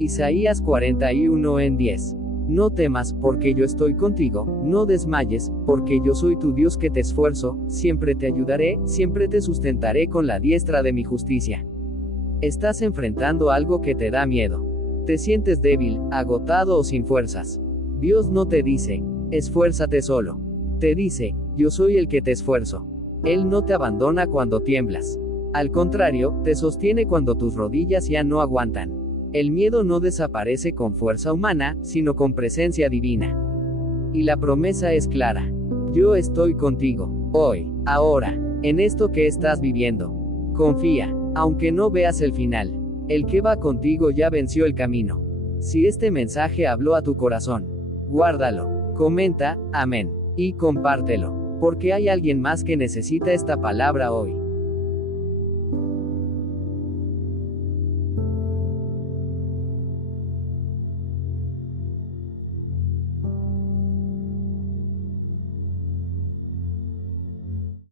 Isaías 41:10. No temas, porque yo estoy contigo, no desmayes, porque yo soy tu Dios que te esfuerzo, siempre te ayudaré, siempre te sustentaré con la diestra de mi justicia. Estás enfrentando algo que te da miedo. Te sientes débil, agotado o sin fuerzas. Dios no te dice, esfuérzate solo. Te dice, yo soy el que te esfuerzo. Él no te abandona cuando tiemblas. Al contrario, te sostiene cuando tus rodillas ya no aguantan. El miedo no desaparece con fuerza humana, sino con presencia divina. Y la promesa es clara. Yo estoy contigo, hoy, ahora, en esto que estás viviendo. Confía, aunque no veas el final. El que va contigo ya venció el camino. Si este mensaje habló a tu corazón, guárdalo, comenta, amén, y compártelo, porque hay alguien más que necesita esta palabra hoy.